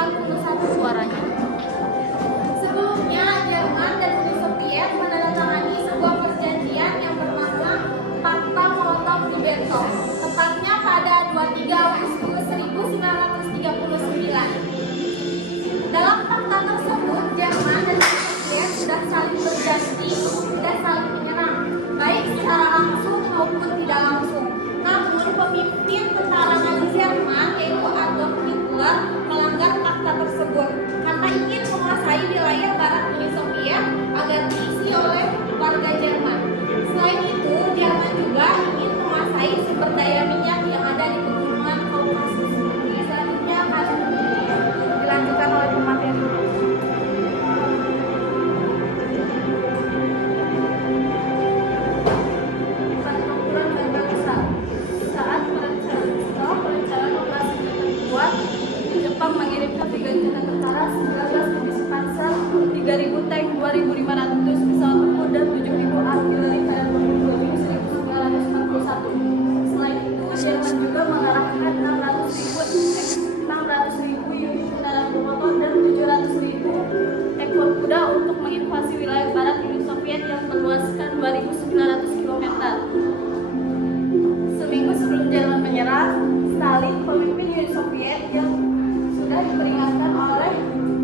81 suaranya. Sebelumnya, Jerman dan Uni Soviet menandatangani sebuah perjanjian yang bernama Pakta Molotov-Ribbentrop, tepatnya pada 23 Agustus 1939. Dalam fakta tersebut, Jerman dan Uni Soviet sudah saling berjanji tidak saling menyerang, baik secara langsung maupun tidak langsung. Namun, pemimpin tentara Nazi Jerman yaitu Adolf Hitler melanggar fakta tersebut karena ingin menguasai wilayah barat Uni Soviet agar diisi oleh warga Jerman. Selain itu, Jerman juga ingin menguasai sumber daya minyak yang ada di pegunungan Kaukasus. Selanjutnya akan dilanjutkan oleh pemateri. Pertempuran Barbarossa. Saat perencanaan operasi dibuat, Jepang mengirimkan 3 juta tentara, 19 divisi panser, 3.000 tank, 2.500 pesawat tempur, dan 7.000 artileri pada 22 Juni 1941. Selain itu, Jerman juga mengerahkan 600.000 unit kendaraan bermotor dan 700.000 ekor kuda untuk menginvasi wilayah barat Uni Soviet yang meluaskan 2.900 km. Seminggu sebelum Jerman menyerah, Stalin, pemimpin Uni Soviet yang sudah diperingatkan oleh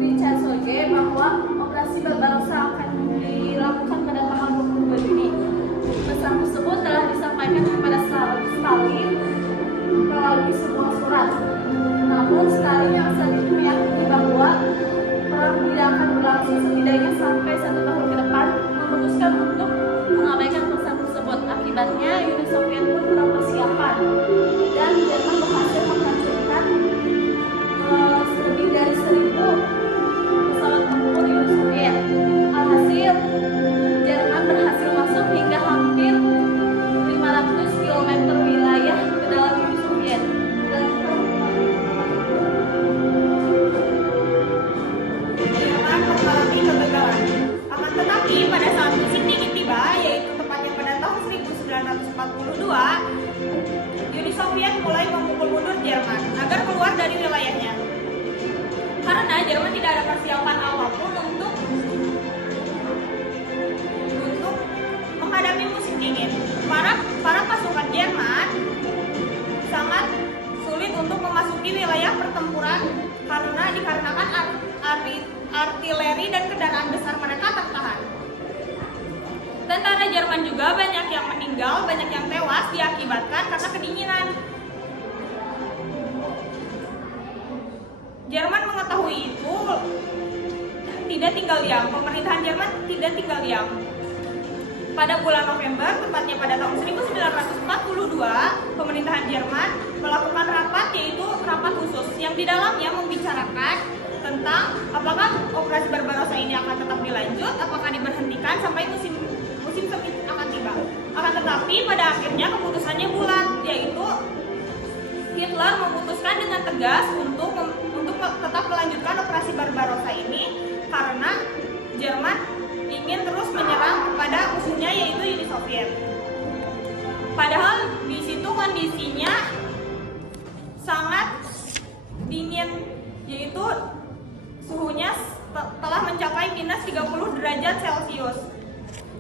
Richard Solzhenitsyn bahwa operasi Barbarossa akan dilakukan pada tanggal 22 Juni. Pesan tersebut telah disampaikan kepada Stalin melalui sebuah surat. Namun Stalin yang saat itu meyakini bahwa perang tidak akan berlangsung setidaknya sampai 1 tahun ke depan, memutuskan untuk mengabaikan pesan tersebut. Akibatnya Uni Soviet pun kurang persiapan dan Jerman berhasil menghancurkan lebih dari 1.000 pesawat tempur Uni Soviet. Alhasil, Jerman berhasil masuk hingga hampir 500 km wilayah ke dalam Uni Soviet. Jerman mengalami kegagalan. Akan tetapi pada saat musim dingin tiba, yaitu tepatnya pada tahun 1942, Uni Soviet mulai memukul mundur Jerman agar keluar dari wilayahnya. Karena Jerman tidak ada persiapan apapun untuk menghadapi musim dingin. Para pasukan Jerman sangat sulit untuk memasuki wilayah pertempuran dikarenakan artileri dan kendaraan besar mereka tertahan. Tentara Jerman juga banyak yang meninggal, banyak yang tewas diakibatkan karena kedinginan. Jerman mengetahui itu tidak tinggal diam. Pemerintahan Jerman tidak tinggal diam. Pada bulan November, tepatnya pada tahun 1942, pemerintahan Jerman melakukan rapat, yaitu rapat khusus yang di dalamnya membicarakan tentang apakah operasi Barbarossa ini akan tetap dilanjut, apakah diberhentikan sampai musim semi akan tiba. Akan tetapi pada akhirnya keputusannya bulat, yaitu Hitler memutuskan dengan tegas untuk tetap melanjutkan operasi Barbarossa ini karena Jerman ingin terus menyerang kepada musuhnya yaitu Uni Soviet. Padahal di situ kondisinya sangat dingin, yaitu suhunya telah mencapai minus 30 derajat Celcius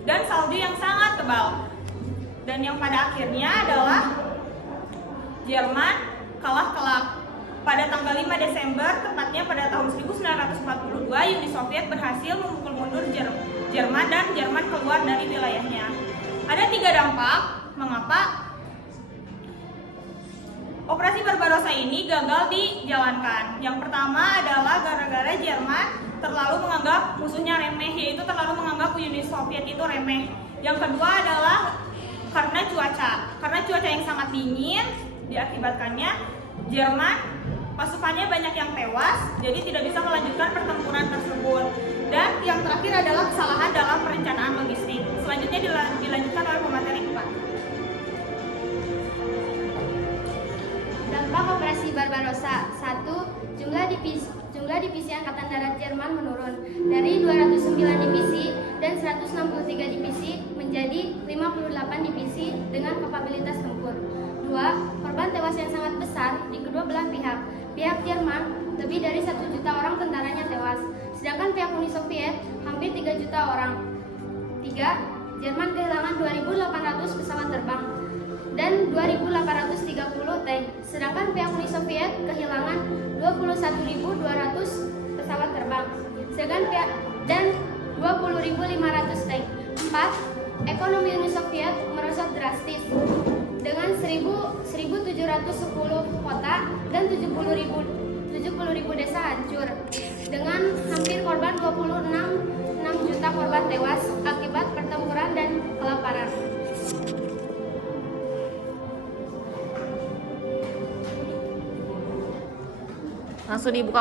dan salju yang sangat tebal. Dan yang pada akhirnya adalah Jerman kalah telak. Pada tanggal 5 Desember, tepatnya pada tahun 1942, Uni Soviet berhasil memukul mundur Jerman dan Jerman keluar dari wilayahnya. Ada 3 dampak mengapa operasi Barbarossa ini gagal dijalankan. Yang pertama adalah gara-gara Jerman terlalu menganggap musuhnya remeh, yaitu terlalu menganggap Uni Soviet itu remeh. Yang kedua adalah karena cuaca yang sangat dingin diakibatkannya Jerman pasukannya banyak yang tewas, jadi tidak bisa melanjutkan pertempuran tersebut. Dan yang terakhir adalah kesalahan dalam perencanaan logistik. Selanjutnya dilanjutkan oleh pemateri 4. Dampak operasi Barbarossa. 1. Jumlah divisi Angkatan Darat Jerman menurun dari 209 divisi dan 163 divisi menjadi 58 divisi dengan kapabilitas tempur. 2. Korban tewas yang sangat besar di kedua belah pihak. Pihak Jerman lebih dari 1 juta sedangkan pihak Uni Soviet hampir 3 juta orang. 3. Jerman kehilangan 2.800 pesawat terbang dan 2.830 tank, sedangkan pihak Uni Soviet kehilangan 21.200 pesawat terbang, dan 20.500 tank. 4. Ekonomi Uni Soviet merosot drastis dengan 1.710 kota dan 70.000 desa hancur, dengan hampir korban 26 juta korban tewas akibat pertempuran dan kelaparan. Langsung dibuka